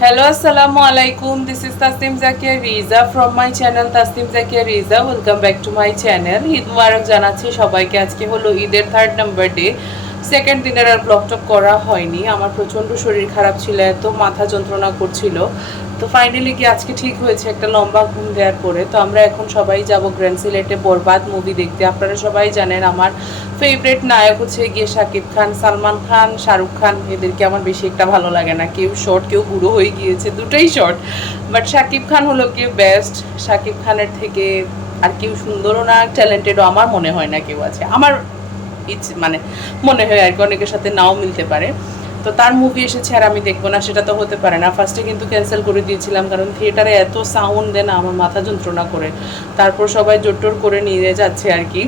Hello, Assalamu alaikum. This is Tasnim Zakia Riza from my channel Tasnim Zakia Riza. Welcome back to my channel. Eid মুবারক জানাচ্ছি সবাইকে আজকে হলো ঈদের third number day second দিনের আর ব্লগটা করা হয়নি। আমার প্রচণ্ড শরীর খারাপ ছিল, এত মাথা যন্ত্রণা করছিল। তো ফাইনালি কি আজকে ঠিক হয়েছে, একটা লম্বা ঘুম দেওয়ার পরে। তো আমরা এখন সবাই যাব গ্র্যান্ড সিলেটে বরবাদ মুভি দেখতে। আপনারা সবাই জানেন, আমার ফেভারিট নায়ক হচ্ছে গিয়ে শাকিব খান, সালমান খান, শাহরুখ খান। এদেরকে আমার বেশি একটা ভালো লাগে না। কেউ শর্ট কেউ বুড়ো হয়ে গিয়েছে, দুটোই শর্ট বাট শাকিব খান হলো কি বেস্ট শাকিব খানের থেকে আর কেউ সুন্দরও না ট্যালেন্টেডও আমার মনে হয় না কেউ আছে। আমার ইচ্ছে মানে মনে হয় আর কি অনেকের সাথে নাও মিলতে পারে। তো তার মুভি এসেছে আর আমি দেখব না, সেটা তো হতে পারে না। ফার্স্টে কিন্তু ক্যান্সেল করে দিয়েছিলাম, কারণ থিয়েটারে এত সাউন্ড দেয় না, আমার মাথা যন্ত্রণা করে। তারপর সবাই জোরটোর করে নিয়ে যাচ্ছে আর কি।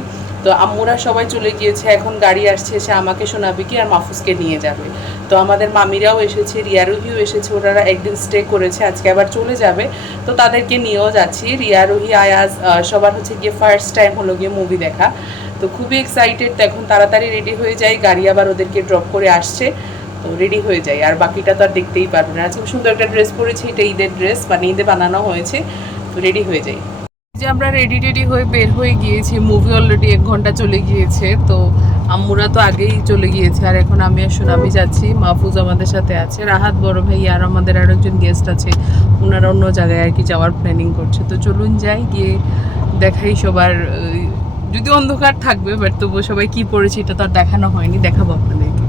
তো আম্মুরা সবাই চলে গিয়েছে, এখন গাড়ি আসছে, সে আমাকে শোনাবে কি আর মাহফুজকে নিয়ে যাবে। তো আমাদের মামিরাও এসেছে, রিয়ারোহিও এসেছে, ওনারা একদিন স্টে করেছে, আজকে আবার চলে যাবে। তো তাদেরকে নিয়েও যাচ্ছি। রিয়ারোহি, আয়াজ সবার হচ্ছে গিয়ে ফার্স্ট টাইম হলো গিয়ে মুভি দেখা। তো খুবই এক্সাইটেড তো এখন তাড়াতাড়ি রেডি হয়ে যাই, গাড়ি আবার ওদেরকে ড্রপ করে আসছে, তো রেডি হয়ে যাই, আর বাকিটা তো আর দেখতেই পারবে না। খুব সুন্দর একটা ড্রেস পরেছি, এটা ঈদের ড্রেস মানে ঈদে বানানো হয়েছে, তো রেডি হয়ে যাই। যে আমরা রেডি রেডি হয়ে বের হয়ে গিয়েছি মুভি অলরেডি এক ঘণ্টা চলে গিয়েছে, তো আম্মুরা তো আগেই চলে গিয়েছে, আর এখন আমি আর সুনামি যাচ্ছি, মাহফুজ আমাদের সাথে আছে, রাহাত বড় ভাই, আর আমাদের আরও একজন গেস্ট আছে ওনারা অন্য জায়গায় আর কি যাওয়ার প্ল্যানিং করছে, তো চলুন যাই, গিয়ে দেখাই সবার যদি অন্ধকার থাকবে বাট তবুও সবাই কি পড়েছে এটা তো আর দেখানো হয়নি, দেখাবো আপনাদেরকে।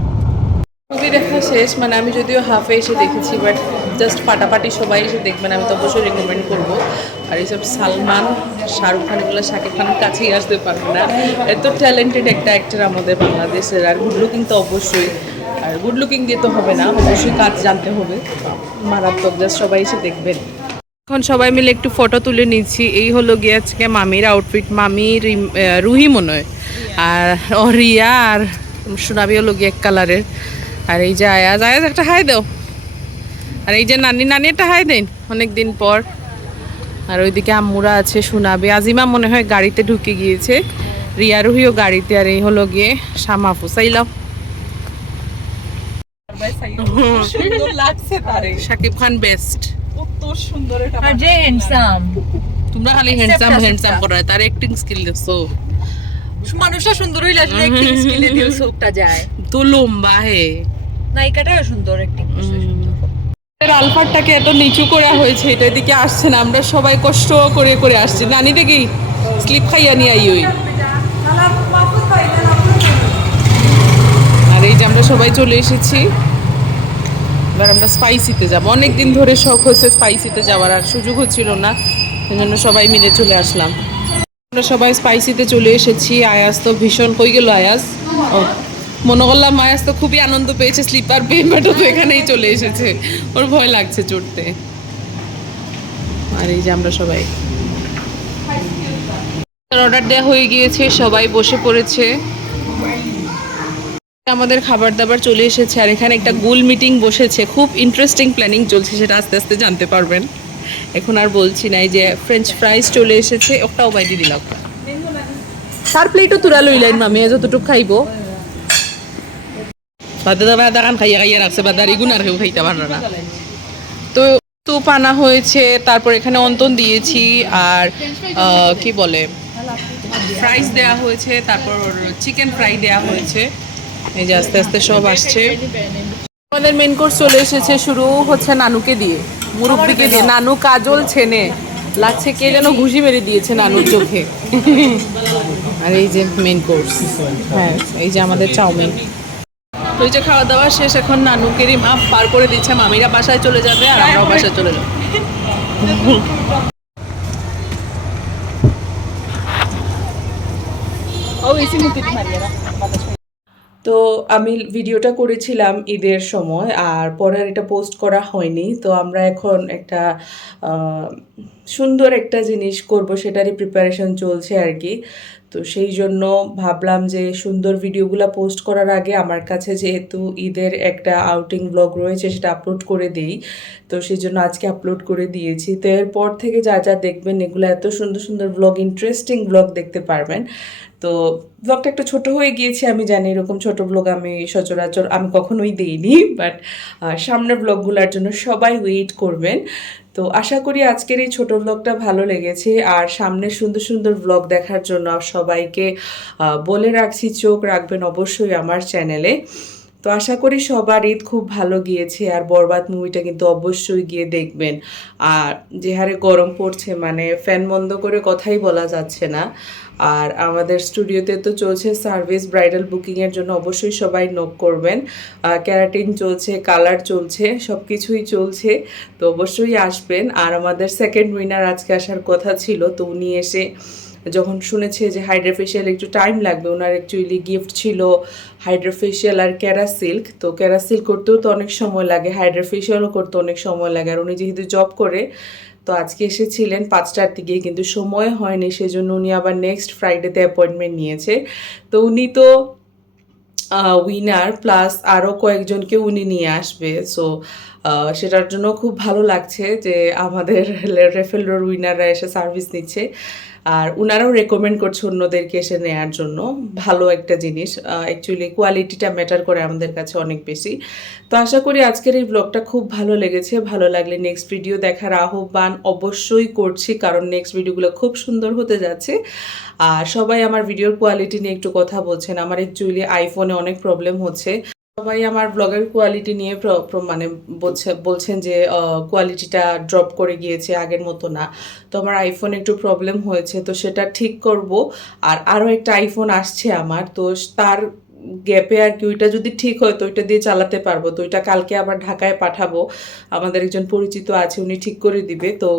মুভি দেখা শেষ মানে আমি যদিও হাফে এসে দেখেছি বাট জাস্ট ফাটাফাটি সবাই এসে দেখবেন আমি তো অবশ্যই রেকমেন্ড করব। আর এইসব সালমান, শাহরুখ খান এগুলো শাকিব খানের কাছেই আসতে পারবে না। এত ট্যালেন্টেড একটা অ্যাক্টর আমাদের বাংলাদেশের, আর গুড লুকিং তো অবশ্যই। আর গুড লুকিং দিয়ে তো হবে না, অবশ্যই কাজ জানতে হবে। মারাত্মক জাস্ট সবাই এসে দেখবেন। এখন সবাই মিলে একটু ফটো তুলে নিচ্ছি। এই হলো গিয়ে আজকে মামির আউটফিট মামি রিম- রুহি মনে হয়। আর ও রিয়া আর সোনাবি হলো গিয়ে এক কালারের আর এই যে আয়াজ আয়াজ একটা হাই দাও। আর এই যে নানি নানি একটা হাই দেন অনেক দিন পর। আর ওইদিকে আম্মুরা আছে সোনাবি আজিমা মনে হয় গাড়িতে ঢুকে গিয়েছে। রিয়া রুহিও গাড়িতে। আর এই হলো গিয়ে শামাফু লাগছে শাকিব খান বেস্ট সুন্দর এটা আর যে হ্যান্ডসাম তোমরা খালি হ্যান্ডসাম হ্যান্ডসাম করো তার অ্যাক্টিং স্কিল দেখছ মানুষটা সুন্দর হইলে আসলে একটু স্কিলে চোখটা যায়। তো লম্বা হে। নায়িকাটাও সুন্দর একটিং আলফারটাকে এত নিচু করা হয়েছে এটা এদিকে আসছে না আমরা সবাই কষ্ট করে করে আসছি। নানি দেখি স্লিপ খাইয়া নিয়ে আই ওই। আর এই যে আমরা সবাই চলে এসেছি। এবার আমরা স্পাইসিতে যাব। অনেক দিন ধরে শখ হয়েছে স্পাইসিতে যাওয়ার, আর সুযোগ হচ্ছিল না সেই জন্য সবাই মিলে চলে আসলাম। আমরা সবাই স্পাইসিতে চলে এসেছি। আয়াস তো ভীষণ, কই গেল আয়াস? মনে করলাম আয়াস তো খুবই আনন্দ পেয়েছে স্লিপার পেয়ে বাট তো এখানেই চলে এসেছে। ওর ভয় লাগছে চড়তে। আর এই যে আমরা সবাই। অর্ডার দেওয়া হয়ে গিয়েছে, সবাই বসে পড়েছে। আমাদের খাবার দাবার চলে এসেছে আর এখানে একটা গোল মিটিং বসেছে। খুব ইন্টারেস্টিং প্ল্যানিং চলছে সেটা আস্তে আস্তে জানতে পারবেন। এখন আর বলছি নাই যে ফ্রেঞ্চ ফ্রাইজ চলে এসেছে ওটাও বাইদি দিলাম তার প্লেটও তুরা লইলেন মামি যতটুকু খাইবো। বাদে দাবা দাগান খাইয়া খাইয়া রাখছে বা দাঁড়ি গুনার কেউ খাইতে পারবে না। তো স্যুপ আনা হয়েছে তারপর এখানে অন্তন দিয়েছি আর কি বলে ফ্রাইস দেওয়া হয়েছে তারপর চিকেন ফ্রাই দেওয়া হয়েছে। এই যে আস্তে আস্তে সব আসছে। আমাদের মেন কোর্স চলে এসেছে, শুরু হচ্ছে নানুকে দিয়ে। মুরব্বিকে দিয়ে। নানু কাজল ছেনে। লাগছে কে যেন ঘুষি মেরে দিয়েছে নানুর চোখে। আর এই যে মেন কোর্স হ্যাঁ এই যে আমাদের চাউমিন। তো এই যে খাওয়া দাওয়া শেষ, এখন নানুকেরই মা পার করে দিচ্ছে, মামিরা বাসায় চলে যাবে আর আমরাও বাসায় চলে যাব। তো আমি ভিডিওটা করেছিলাম ঈদের সময় আর পরে আর এটা পোস্ট করা হয়নি। তো আমরা এখন একটা সুন্দর একটা জিনিস করব, সেটারই প্রিপারেশন চলছে আর কি। তো সেই জন্য ভাবলাম যে সুন্দর ভিডিওগুলো পোস্ট করার আগে আমার কাছে যেহেতু ঈদের একটা আউটিং ব্লগ রয়েছে, সেটা আপলোড করে দিই। তো সেই জন্য আজকে আপলোড করে দিয়েছি। তো এরপর থেকে যা যা দেখবেন, এগুলো এত সুন্দর সুন্দর ব্লগ ইন্টারেস্টিং ব্লগ দেখতে পারবেন। তো ব্লগটা একটু ছোট হয়ে গিয়েছে, আমি জানি এরকম ছোট ব্লগ আমি সচরাচর, আমি কখনোই দিইনি বাট সামনের ব্লগগুলোর জন্য সবাই ওয়েট করবেন। তো আশা করি আজকের এই ছোট ব্লগটা ভালো লেগেছে। আর সামনে সুন্দর সুন্দর ব্লগ দেখার জন্য সবাইকে বলে রাখছি, চোখ রাখবেন অবশ্যই আমার চ্যানেলে তো আশা করি সবার ঈদ খুব ভালো গিয়েছে আর বরবাদ মুভিটা কিন্তু অবশ্যই গিয়ে দেখবেন। আর যে হারে গরম পড়ছে মানে ফ্যান বন্ধ করে কথাই বলা যাচ্ছে না। আর আমাদের স্টুডিওতে তো চলছে সার্ভিস, ব্রাইডাল বুকিংয়ের জন্য অবশ্যই সবাই নোক করবেন। ক্যারাটিন চলছে, কালার চলছে সব কিছুই চলছে, তো অবশ্যই আসবেন। আর আমাদের সেকেন্ড উইনার আজকে আসার কথা ছিল, তো উনি এসে যখন শুনেছে যে হাইড্রাফেশিয়াল একটু টাইম লাগবে, ওনার অ্যাকচুয়ালি গিফট ছিল হাইড্রাফেশিয়াল আর ক্যারা সিল্ক তো ক্যারা সিল্ক করতেও তো অনেক সময় লাগে হাইড্রাফেশিয়ালও করতে অনেক সময় লাগে, আর উনি যেহেতু জব করে, তো আজকে এসেছিলেন পাঁচটার দিকে কিন্তু সময় হয়নি, সেজন্য উনি আবার নেক্সট ফ্রাইডেতে অ্যাপয়েন্টমেন্ট নিয়েছে। তো উনি তো উইনার প্লাস আরও কয়েকজনকে উনি নিয়ে আসবে সো সেটার জন্য খুব ভালো লাগছে যে আমাদের রেফেলর উইনাররা এসে সার্ভিস নিচ্ছে। আর উনারাও রেকমেন্ড করছে অন্যদেরকে এসে নেয়ার জন্য। ভালো একটা জিনিস। অ্যাকচুয়ালি কোয়ালিটিটা ম্যাটার করে আমাদের কাছে অনেক বেশি। তো আশা করি আজকের এই ব্লগটা খুব ভালো লেগেছে। ভালো লাগলে নেক্সট ভিডিও দেখার আহ্বান অবশ্যই করছি, কারণ নেক্সট ভিডিওগুলো খুব সুন্দর হতে যাচ্ছে। আর সবাই আমার ভিডিওর কোয়ালিটি নিয়ে একটু কথা বলছেন। আমার অ্যাকচুয়ালি আইফোনে অনেক প্রবলেম হচ্ছে। সবাই আমার ব্লগের কোয়ালিটি নিয়ে মানে বলছে, বলছেন যে কোয়ালিটিটা ড্রপ করে গিয়েছে আগের মতো না। তো আমার আইফোন একটু প্রবলেম হয়েছে, তো সেটা ঠিক করব। আর আরও একটা আইফোন আসছে আমার, তো তার গ্যাপে আর কি, ওইটা যদি ঠিক হয় তো ওইটা দিয়ে চালাতে পারব। তো ওইটা কালকে আবার ঢাকায় পাঠাবো। আমাদের একজন পরিচিত আছে, উনি ঠিক করে দিবে। তো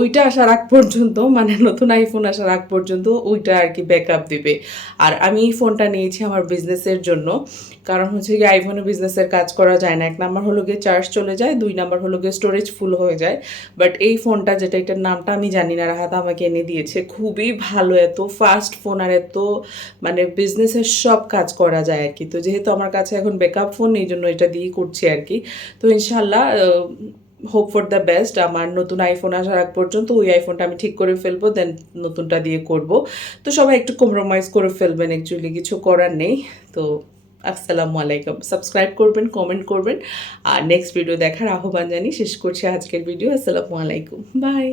ওইটা আসার আগ পর্যন্ত মানে নতুন আইফোন আসার আগ পর্যন্ত ওইটা আর কি ব্যাকআপ দিবে। আর আমি এই ফোনটা নিয়েছি আমার বিজনেসের জন্য। কারণ হচ্ছে কি আইফোনে বিজনেসের কাজ করা যায় না। এক নাম্বার হলো গিয়ে চার্জ চলে যায়, দুই নাম্বার হলো গিয়ে স্টোরেজ ফুল হয়ে যায়। বাট এই ফোনটা যেটা, এটার নামটা আমি জানি না, রাহাত আমাকে এনে দিয়েছে। খুবই ভালো, এত ফাস্ট ফোন আর এত মানে বিজনেসের সব কাজ করা যায় আর কি। তো যেহেতু আমার কাছে এখন ব্যাকআপ ফোন এই জন্য এটা দিয়েই করছি আর কি। তো ইনশাল্লাহ হোপ ফর দ্য বেস্ট আমার নতুন আইফোন আসার আগ পর্যন্ত ওই আইফোনটা আমি ঠিক করে ফেলব দেন নতুনটা দিয়ে করব। তো সবাই একটু কম্প্রোমাইজ করে ফেলবেন অ্যাকচুয়ালি কিছু করার নেই। তো আসসালামু আলাইকুম। সাবস্ক্রাইব করবেন কমেন্ট করবেন। আর নেক্সট ভিডিও দেখার আহ্বান জানিয়ে শেষ করছি আজকের ভিডিও আসসালামু আলাইকুম। বাই